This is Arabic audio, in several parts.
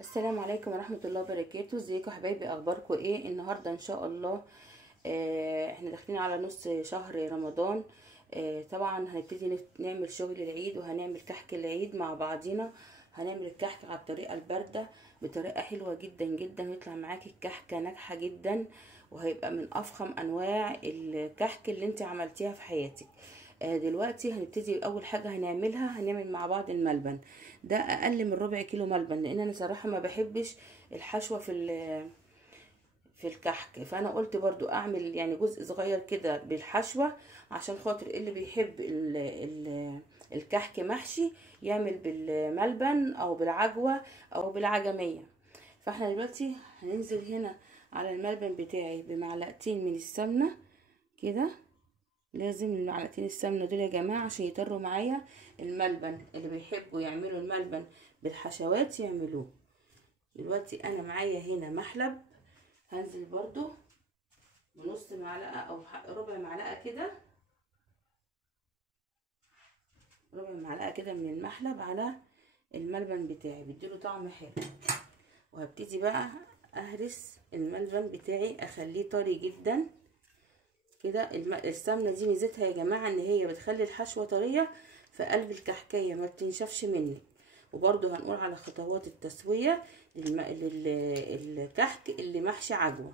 السلام عليكم ورحمة الله وبركاته. ازيكم يا حبايبي؟ اخباركم ايه النهارده؟ ان شاء الله احنا داخلين على نص شهر رمضان. طبعا هنبتدي نعمل شغل العيد وهنعمل كحك العيد مع بعضينا. هنعمل الكحك على الطريقة الباردة بطريقة حلوة جدا جدا، ويطلع معاكي الكحكة ناجحة جدا، وهيبقى من افخم انواع الكحك اللي انت عملتيها في حياتك. دلوقتي هنبتدي. اول حاجه هنعمل مع بعض الملبن. ده اقل من ربع كيلو ملبن، لان انا صراحه ما بحبش الحشوه في الكحك، فانا قلت برضو اعمل يعني جزء صغير كده بالحشوه، عشان خاطر اللي بيحب الكحك محشي يعمل بالملبن او بالعجوه او بالعجميه. فاحنا دلوقتي هننزل هنا على الملبن بتاعي بمعلقتين من السمنه كده. لازم المعلقتين السمنه دول يا جماعه عشان يطروا معايا الملبن. اللي بيحبوا يعملوا الملبن بالحشوات يعملوه. دلوقتي انا معايا هنا محلب، هنزل برضو بنص معلقه او ربع معلقه كده، ربع معلقه كده من المحلب على الملبن بتاعي، بيديله طعم حلو. وهبتدي بقى اهرس الملبن بتاعي، اخليه طري جدا كده. السمنه دي ميزتها يا جماعه ان هي بتخلي الحشوه طريه في قلب الكحكايه، ما بتنشفش منك. وبرده هنقول على خطوات التسويه للكحك اللي محشي عجوه،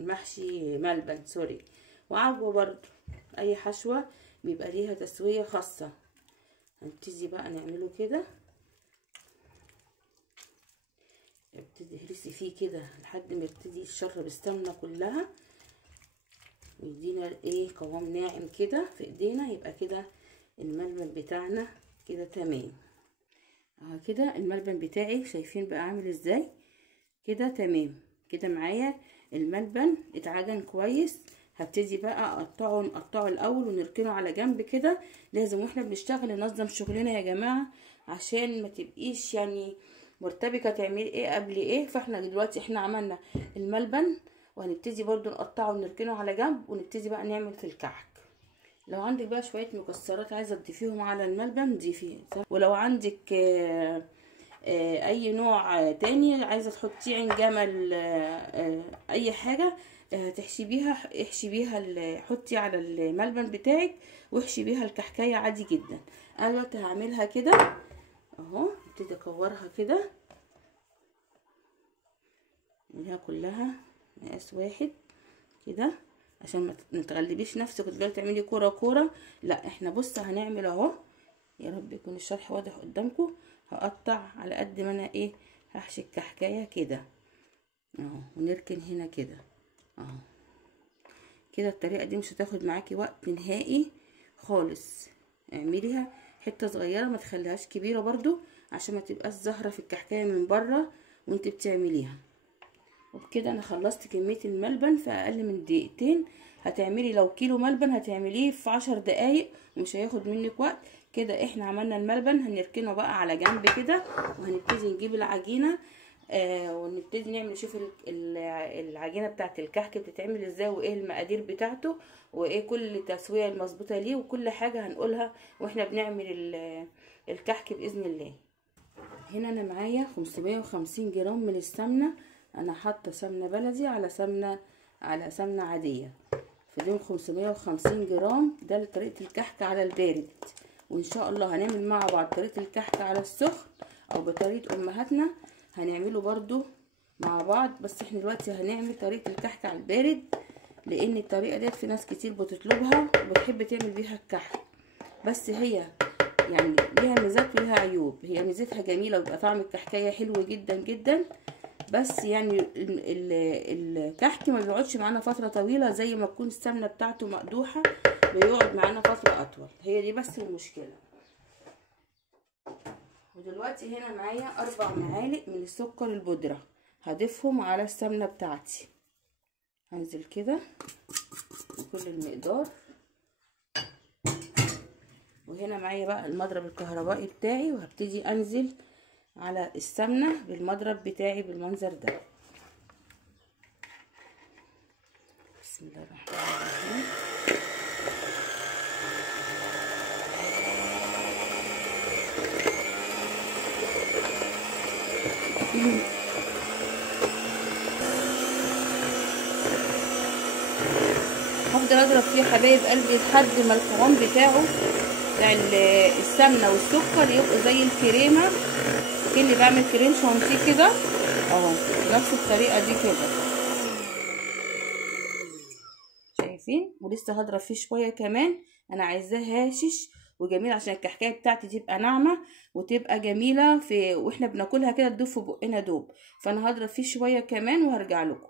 محشي ملبن سوري، وعجوه برضو. اي حشوه بيبقى ليها تسويه خاصه. هنبتدي بقى نعمله كده، ابتدي اهرسي فيه كده لحد ما يبتدي يشرب السمنه كلها، ويدينا ايه قوام ناعم كده في ايدينا. يبقى كده الملبن بتاعنا كده تمام. كده الملبن بتاعي شايفين بقى عامل ازاي؟ كده تمام كده. معايا الملبن اتعجن كويس. هبتدي بقى نقطعه الاول ونركنه على جنب كده. لازم واحنا بنشتغل ننظم شغلنا يا جماعه، عشان ما تبقيش يعني مرتبكه تعملي ايه قبل ايه. فاحنا دلوقتي عملنا الملبن، وهنبتدي برضو نقطعه ونركنه على جنب، ونبتدي بقى نعمل في الكحك. لو عندك بقى شويه مكسرات عايزه تضيفيهم على الملبن ضيفيه، ولو عندك اي نوع تاني عايزه تحطيه عين جمل، اي حاجه احشي بيها حطي على الملبن بتاعك واحشي بيها الكحكايه عادي جدا. انا دلوقتي هعملها كده اهو. ابتدي اكورها كده، اعملها كلها مقاس واحد كده، عشان ما تغلبيش نفسك وتفضلي تعملي كوره كوره. لا احنا بص هنعمل اهو، يا رب يكون الشرح واضح قدامكم. هقطع على قد ما انا هحشي الكحكايه كده اهو، ونركن هنا كده اهو كده. الطريقه دي مش هتاخد معاكي وقت نهائي خالص. اعمليها حته صغيره، ما تخليهاش كبيره برضو، عشان ما تبقاش زهره في الكحكايه من بره وانت بتعمليها. وبكده انا خلصت كميه الملبن في اقل من دقيقتين. هتعملي لو كيلو ملبن هتعمليه في 10 دقايق ومش هياخد منك وقت. كده احنا عملنا الملبن، هنركنه بقى على جنب كده، وهنبتدي نجيب العجينه ونبتدي نشوف العجينه بتاعت الكحك بتتعمل ازاي، وايه المقادير بتاعته، وايه كل التسويه المظبوطه ليه، وكل حاجه هنقولها واحنا بنعمل الكحك باذن الله. هنا انا معايا 550 جرام من السمنه. انا حاطه سمنه بلدي على سمنه عاديه، فدول 550 جرام. ده لطريقه الكحك على البارد. وان شاء الله هنعمل مع بعض طريقه الكحك على السخن او بطريقه امهاتنا، هنعمله برضو مع بعض. بس احنا دلوقتي هنعمل طريقه الكحك على البارد، لان الطريقه ديت في ناس كتير بتطلبها وبتحب تعمل بيها الكحك. بس هي يعني ليها ميزات وليها عيوب. هي ميزتها جميله ويبقى طعم الكحكايه حلو جدا جدا، بس يعني الكحك ما بيقعدش معانا فتره طويله زي ما تكون السمنه بتاعته مقدوحه، بيقعد معانا فتره اطول. هي دي بس المشكله. ودلوقتي هنا معايا 4 معالق من السكر البودره، هضيفهم على السمنه بتاعتي. هنزل كده بكل المقدار. وهنا معايا بقى المضرب الكهربائي بتاعي، وهبتدي انزل على السمنه بالمضرب بتاعي بالمنظر ده. بسم الله الرحمن الرحيم. هفضل اضرب فيه حبايب قلبي لحد ما القوام بتاعه بتاع السمنه والسكر يبقوا زي الكريمه، كأني بعمل كريم شانتيه كده اهو، نفس الطريقه دي كده. شايفين؟ ولسه هضرب فيه شويه كمان، انا عايزاه هاشش وجميل عشان الكحكايه بتاعتي تبقى ناعمه وتبقى جميله واحنا بناكلها كده تدوب في بقنا دوب. فانا هضرب فيه شويه كمان وهرجع لكم.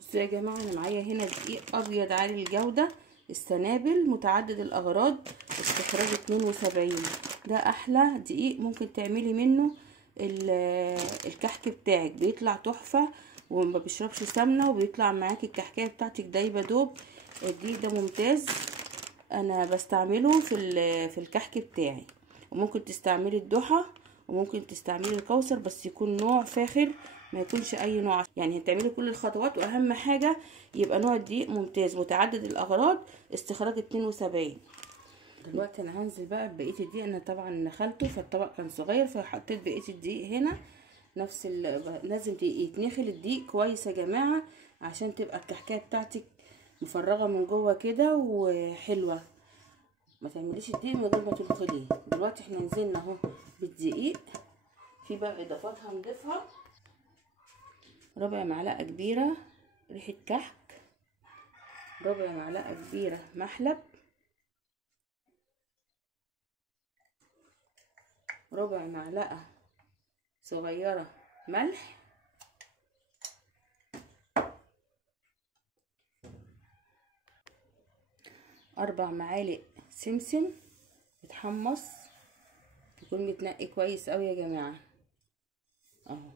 بصوا يا جماعه، انا معايا هنا دقيق ابيض عالي الجوده السنابل متعدد الاغراض استخراج 72. ده احلى دقيق ممكن تعملي منه الكحك بتاعك، بيطلع تحفه وما بيشربش سمنه وبيطلع معاكي الكحكايه بتاعتك دايبه دوب. الدقيق ده ممتاز، انا بستعمله في الكحك بتاعي. وممكن تستعملي الضحى وممكن تستعملي الكوثر، بس يكون نوع فاخر ما يكونش اي نوع. يعني هتعملي كل الخطوات واهم حاجه يبقى نوع الدقيق ممتاز متعدد الاغراض استخراج 72. دلوقتي انا هنزل بقى ببقيه الدقيق. انا طبعا نخلته فالطبق كان صغير فحطيت بقيه الدقيق هنا. لازم يتنخل الدقيق كويس يا جماعه عشان تبقى الكحكايه بتاعتك مفرغه من جوه كده وحلوه. ما تعمليش الدقيق من غير ما تنخليه. دلوقتي احنا نزلنا اهو بالدقيق. في بقى اضافات هنضيفها: ربع معلقه كبيره ريحه كحك، ربع معلقه كبيره محلب، ربع معلقه صغيره ملح، اربع معالق سمسم متحمص يكون متنقي كويس قوي يا جماعه اهو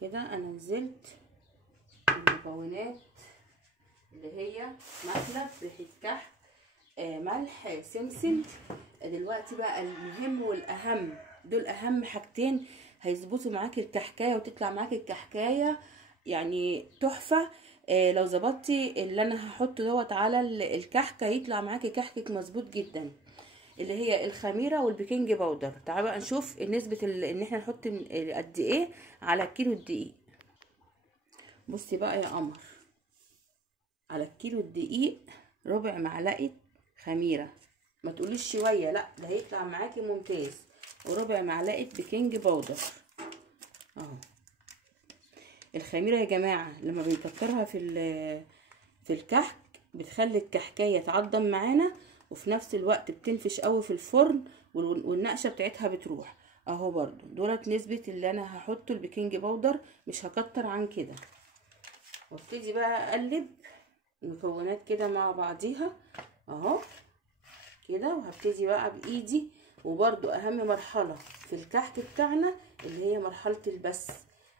كده. انا نزلت المكونات اللي هي محلب ريحه كحك ملح سمسم. دلوقتي بقى المهم والاهم، دول اهم حاجتين هيظبطوا معاكي الكحكايه وتطلع معاكي الكحكايه يعني تحفه. لو ظبطتي اللي انا هحطه دوت على الكحكه يطلع معاكي كحكك مظبوط جدا، اللي هي الخميره والبيكنج باودر. تعالوا بقى نشوف نسبه ان احنا نحط قد ايه على الكيلو الدقيق. بصي بقى يا قمر، على الكيلو الدقيق ربع معلقه خميره، ما تقوليش شويه، لا ده هيطلع معاكي ممتاز. وربع معلقه بيكنج باودر اهو. الخميره يا جماعه لما بنكترها في الكحك بتخلي الكحكايه تعضم معانا وفي نفس الوقت بتنفش قوي في الفرن والنقشه بتاعتها بتروح اهو. برضو دولت نسبه اللي انا هحطه البيكنج باودر، مش هكتر عن كده. وابتدي بقى اقلب المكونات كده مع بعضيها اهو كده. وهبتدي بقى بايدي. وبرضو اهم مرحله في الكحك بتاعنا اللي هي مرحله البس.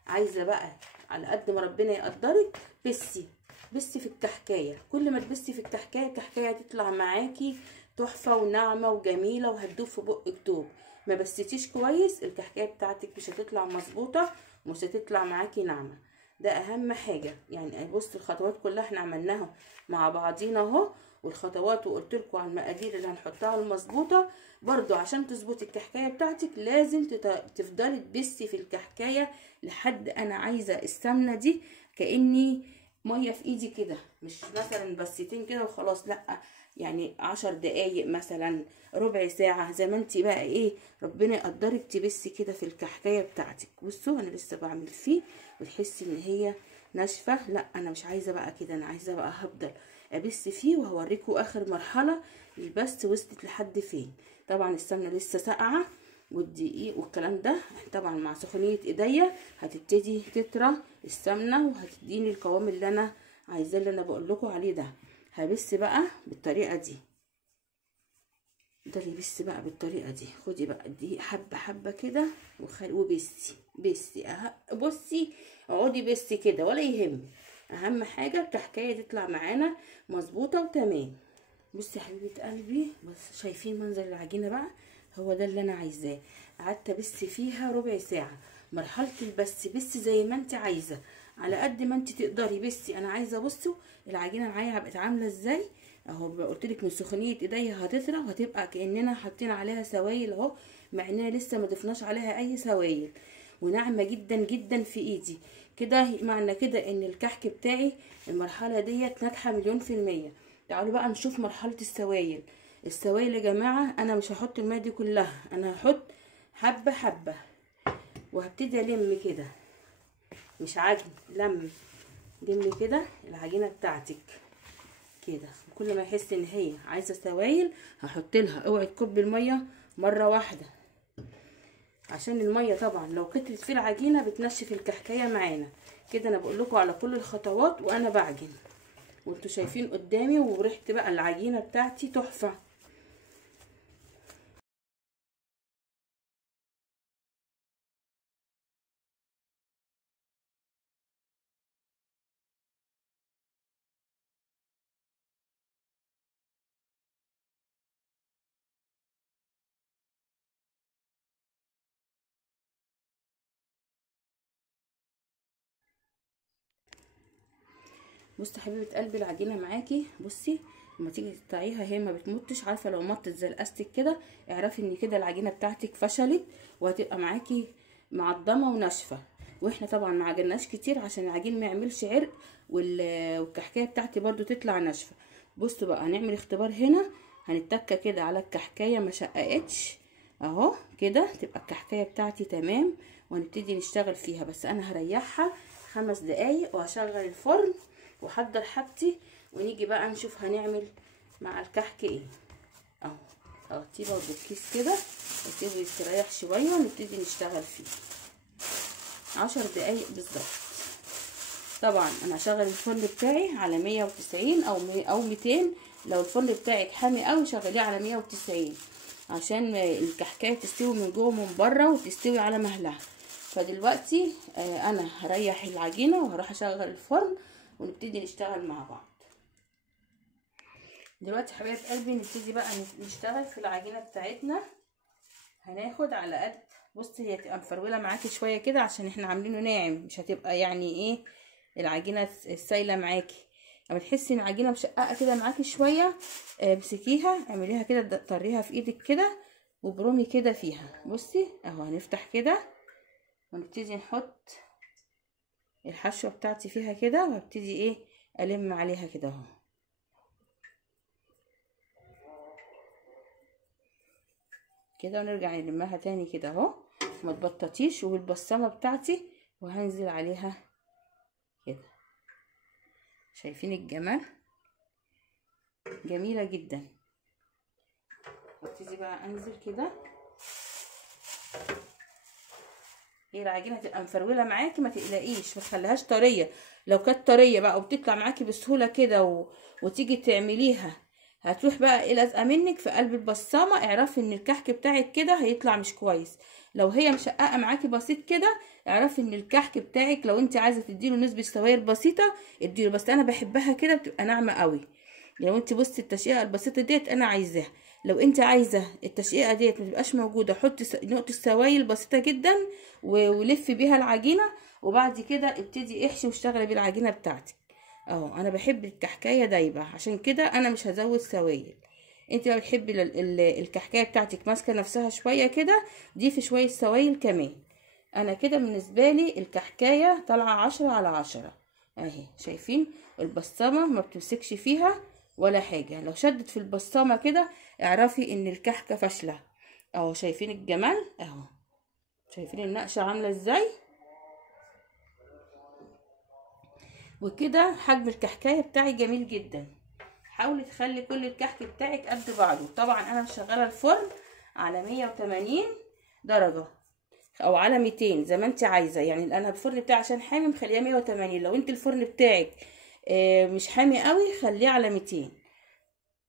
عايزه بقى على قد ما ربنا يقدرك بسي في الكحكايه. كل ما تبسي في الكحكايه هتطلع معاكي تحفه وناعمه وجميله وهتدوب في بقك دوب. ما بسيتيش كويس الكحكايه بتاعتك مش هتطلع مظبوطه ومش هتطلع معاكي ناعمه. ده اهم حاجه. يعني بصوا الخطوات كلها احنا عملناها مع بعضينا اهو، والخطوات وقلت لكم على المقادير اللي هنحطها المظبوطه. برضو عشان تظبطي الكحكايه بتاعتك لازم تفضلي تبسي في الكحكايه لحد انا عايزه السمنه دي كاني ميه في ايدي كده، مش مثلا بسيتين كده وخلاص، لا يعني 10 دقايق مثلا ربع ساعه زي ما انت بقى ايه ربنا يقدرك تبسي كده في الكحكايه بتاعتك. بصوا انا لسه بعمل فيه وتحسي ان هي ناشفه، لا انا مش عايزه بقى كده، انا عايزه بقى هفضل ابس فيه وهوريكم اخر مرحله البس وصلت لحد فين. طبعا السمنه لسه ساقعه والدقيق والكلام ده طبعا مع سخونيه ايديا هتبتدي تطرى السمنه وهتديني القوام اللي انا عايزاه اللي انا بقول لكم عليه ده. هبس بقى بالطريقه دي. ده اللي بس بقى بالطريقه دي. خدي بقى الدقيق حبه حبه كده وبسي بصي اقعدي بسي كده ولا يهم. اهم حاجه الكحكايه تطلع معانا مظبوطه وتمام. بصي يا حبيبه قلبي، بس شايفين منظر العجينه بقى؟ هو ده اللي انا عايزاه. قعدت ابس فيها ربع ساعه. مرحله بس زي ما انت عايزه على قد ما انت تقدري. بسي انا عايزه بصوا العجينه معايا بقت عامله ازاي اهو. قلت لك من سخونيه ايديا هتطرى وهتبقى كاننا حاطين عليها سوائل اهو، مع اننا لسه ما ضفناش عليها اي سوائل. وناعمه جدا جدا في ايدي. كده معنى كده ان الكحك بتاعي المرحله ديت ناجحه 100%. تعالوا بقى نشوف مرحله السوائل. السوائل يا جماعه انا مش هحط الميه دي كلها، انا هحط حبه حبه، وهبتدي الم كده، مش عجن، لم كده العجينه بتاعتك كده. كل ما يحس ان هي عايزه سوائل هحط لها. اوعي تكب الميه مره واحده، عشان الميه طبعا لو كترت في العجينه بتنشف الكحكايه معانا. كده انا بقول لكم على كل الخطوات وانا بعجن، وانتوا شايفين قدامي، وريحه بقى العجينه بتاعتي تحفه. بصي حبيبه قلبي العجينه معاكي، بصي لما تيجي تقطعيها هي ما بتمطش. عارفه لو مطت زي الاستيك كده اعرفي ان كده العجينه بتاعتك فشلت، وهتبقى معاكي معضمه وناشفه. واحنا طبعا ما عجناش كتير عشان العجين ما يعملش عرق، والكحكايه بتاعتي برضو تطلع ناشفه. بصوا بقى هنعمل اختبار هنا، هنتكه كده على الكحكايه ما شققتش اهو كده، تبقى الكحكايه بتاعتي تمام، وهنبتدي نشتغل فيها. بس انا هريحها 5 دقايق وهشغل الفرن واحضر حاجتي، ونيجي بقى نشوف هنعمل مع الكحك ايه. اهو اغطيه برضو بكيس كده واسيبه يستريح شويه ونبتدي نشتغل فيه 10 دقايق بالظبط. طبعا انا هشغل الفرن بتاعي على 190 او 200. لو الفرن بتاعك حامي قوي شغليه على 190 عشان الكحكايه تستوي من جوه ومن بره وتستوي على مهلها. فدلوقتي انا هريح العجينه وهروح اشغل الفرن ونبتدي نشتغل مع بعض. دلوقتي حبايب قلبي نبتدي بقى نشتغل في العجينه بتاعتنا. هناخد على قد، بصي هي تبقى مفروله معاكي شويه كده عشان احنا عاملينه ناعم، مش هتبقى يعني ايه العجينه سايله معاكي. اما تحسي ان العجينه مشققه كده معاكي شويه امسكيها اعمليها كده، طريها في ايدك كده وبرومي كده فيها. بصي اهو هنفتح كده ونبتدي نحط الحشوه بتاعتي فيها كده، وهبتدي ايه الم عليها كده اهو كده، ونرجع نلمها تاني كده اهو، ما تبططيش. والبصمه بتاعتي وهنزل عليها كده. شايفين الجمال؟ جميله جدا. وابتدي بقى انزل كده. هي العجينه هتبقى مفروله معاكي ما تقلقيش، ما تخليهاش طريه. لو كانت طريه بقى وبتطلع معاكي بسهوله كده وتيجي تعمليها هتروح بقى ايه لازقه منك في قلب البصامه، اعرفي ان الكحك بتاعك كده هيطلع مش كويس. لو هي مشققه معاكي بسيط كده اعرفي ان الكحك بتاعك لو انت عايزه تديله نسبه سوائل بسيطه اديله. بس انا بحبها كده بتبقى ناعمه قوي. لو انت بصي التشقيقه البسيطه ديت انا عايزاها. لو انت عايزه التشقيقه ديت ما تبقاش موجوده حطي نقطه سوائل بسيطه جدا ولفي بيها العجينه، وبعد كده ابتدي احشي واشتغلي بالعجينه بتاعتك. اهو انا بحب الكحكايه دايبه عشان كده انا مش هزود سوائل. انت بقى بتحبي الكحكايه بتاعتك ماسكه نفسها شويه كده ضيفي شويه سوائل كمان. انا كده بالنسبه لي الكحكايه طالعه 10/10 اهي. شايفين البصمه ما بتمسكش فيها ولا حاجه، لو شدت في البصمه كده اعرفي ان الكحكه فاشله. اهو شايفين الجمال اهو، شايفين النقشه عامله ازاي؟ وكده حجم الكحكايه بتاعي جميل جدا. حاولي تخلي كل الكحك بتاعك قد بعضه. طبعا انا مشغله الفرن على 180 درجه او على 200 زي ما انت عايزه. يعني انا الفرن بتاعي عشان حامي مخليه 180. لو انت الفرن بتاعك مش حامي قوي خليه على 200.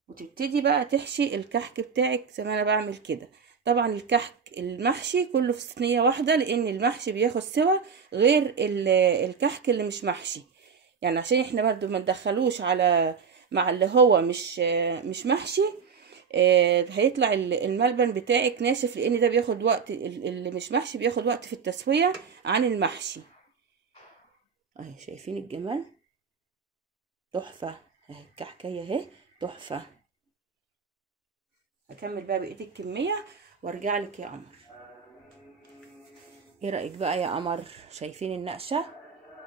وتبتدي بقى تحشي الكحك بتاعك زي ما انا بعمل كده. طبعا الكحك المحشي كله في صينيه واحده، لان المحشي بياخد سوا غير الكحك اللي مش محشي. يعني عشان احنا برضو ما ندخلوش على مع اللي هو مش محشي هيطلع الملبن بتاعك ناشف، لان ده بياخد وقت. اللي مش محشي بياخد وقت في التسويه عن المحشي. اهي شايفين الجمال؟ تحفه اهي الكحكايه اهي تحفه. هكمل بقى بقيه الكميه وارجع لك يا قمر. ايه رأيك بقى يا قمر؟ شايفين النقشة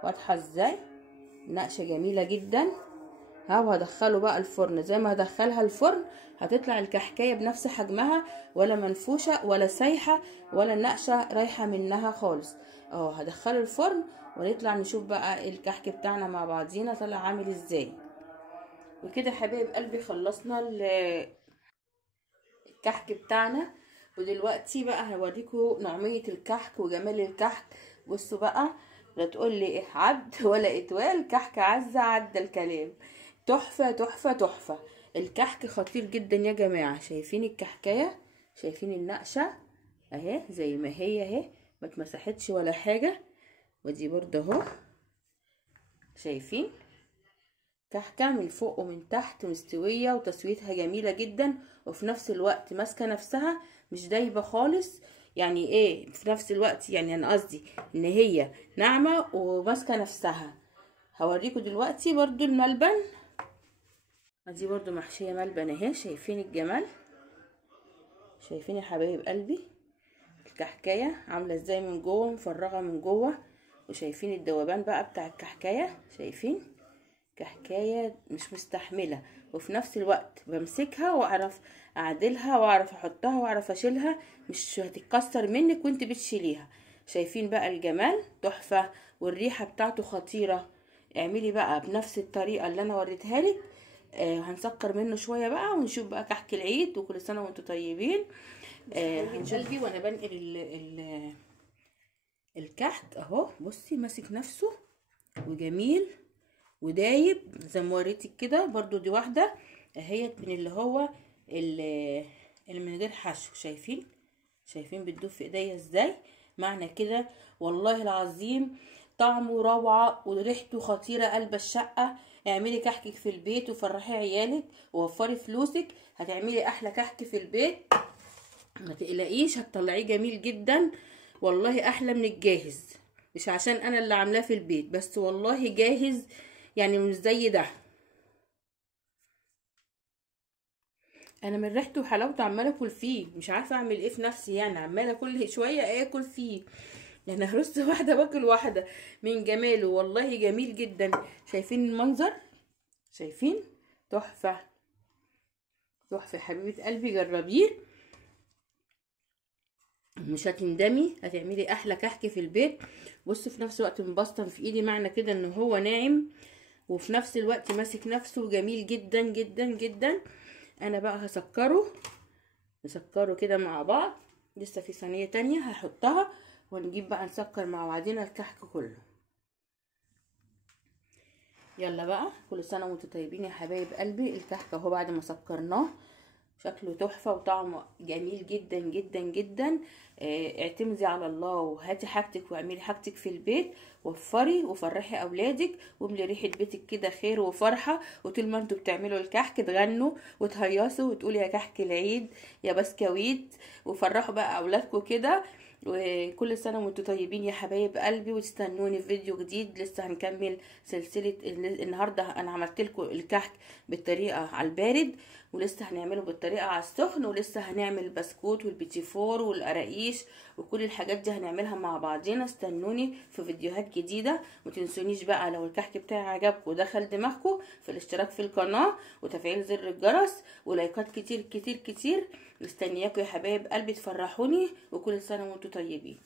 واضحة ازاي؟ نقشة جميلة جدا. ها، وهدخله بقى الفرن. زي ما هدخلها الفرن هتطلع الكحكايه بنفس حجمها، ولا منفوشه ولا سايحه ولا النقشه رايحه منها خالص. هدخله الفرن ونطلع نشوف بقى الكحك بتاعنا مع بعضينا طلع عامل ازاي. وكده حبايب قلبي خلصنا الكحك بتاعنا. ودلوقتي بقى هوريكم نعوميه الكحك وجمال الكحك. بصوا بقى، لا تقول لي عد ولا اتوال، كحك عزة عدى الكلام. تحفة تحفة تحفة. الكحك خطير جدا يا جماعة. شايفين الكحكاية؟ شايفين النقشة اهي زي ما هي اهي، ما اتمسحتش ولا حاجة. ودي برضه اهو، شايفين كحكة من فوق ومن تحت مستوية وتسويتها جميلة جدا، وفي نفس الوقت ماسكة نفسها مش دايبة خالص. يعني ايه في نفس الوقت؟ يعني انا قصدي ان هي ناعمة وماسكة نفسها. هوريكم دلوقتي برضو الملبن. دي برضو محشية ملبن اهي. شايفين الجمال؟ شايفين يا حبايب قلبي الكحكاية عاملة ازاي من جوه، مفرغة من جوه. وشايفين الدوبان بقى بتاع الكحكاية؟ شايفين كحكاية مش مستحملة، وفي نفس الوقت بمسكها واعرف اعدلها واعرف احطها واعرف اشيلها، مش هتتكسر منك وانت بتشيليها. شايفين بقى الجمال؟ تحفة. والريحة بتاعته خطيرة. اعملي بقى بنفس الطريقة اللي انا وريتها لك. هنسكر منه شوية بقى ونشوف بقى كحك العيد. وكل سنة وانتم طيبين. قلبي وانا بنقل الكحك اهو، بصي ماسك نفسه وجميل ودايب زي ما وريتك كده. برضو دي واحده اهيت من اللي هو اللي من غير حشو. شايفين بتدوب في ايديا ازاي؟ معنى كده والله العظيم طعمه روعه وريحته خطيره قلب الشقه. اعملي كحكك في البيت وفرحي عيالك ووفري فلوسك. هتعملي احلى كحك في البيت، ما تقلقيش هتطلعيه جميل جدا. والله احلى من الجاهز. مش عشان انا اللي عاملاه في البيت بس، والله جاهز يعني مش زي ده. انا من ريحته وحلاوته عماله اكل فيه، مش عارفه اعمل ايه في نفسي، يعني عماله كل شويه اكل فيه. يعني هرص واحده باكل واحده من جماله. والله جميل جدا. شايفين المنظر؟ شايفين؟ تحفه تحفه حبيبه قلبي، جربيه مش هتندمي. هتعملي احلى كحك في البيت. بصوا في نفس الوقت مبسطن في ايدي، معنى كده ان هو ناعم وفي نفس الوقت ماسك نفسه جميل جدا جدا جدا. انا بقى نسكره كده مع بعض. لسه في صينيه تانية هحطها ونجيب بقى نسكر مع بعضنا الكحك كله. يلا بقى، كل سنه وانتم طيبين يا حبايب قلبي. الكحك اهو بعد ما سكرناه شكله تحفه وطعمه جميل جدا جدا جدا. اعتمدي على الله وهاتي حاجتك واعملي حاجتك في البيت. وفري وفرحي اولادك واملي ريحه بيتك كده خير وفرحه. وطول ما انتوا بتعملوا الكحك تغنوا وتهيصوا وتقولوا يا كحك العيد يا بسكويت. وفرحوا بقى اولادكم كده. وكل سنه وانتم طيبين يا حبايب قلبي. وتستنوني في فيديو جديد. لسه هنكمل سلسله. النهارده انا عملت لكم الكحك بالطريقه على البارد، ولسه هنعمله بالطريقه على السخن، ولسه هنعمل البسكوت والبيتي فور والقراقيش وكل الحاجات دي هنعملها مع بعضينا. استنوني في فيديوهات جديده. ومتنسونيش بقى لو الكحك بتاعي عجبكم ودخل دماغكم في الاشتراك في القناه وتفعيل زر الجرس ولايكات كتير كتير كتير. مستنياكم يا حبايب قلبي تفرحوني. وكل سنه وانتم طيبين.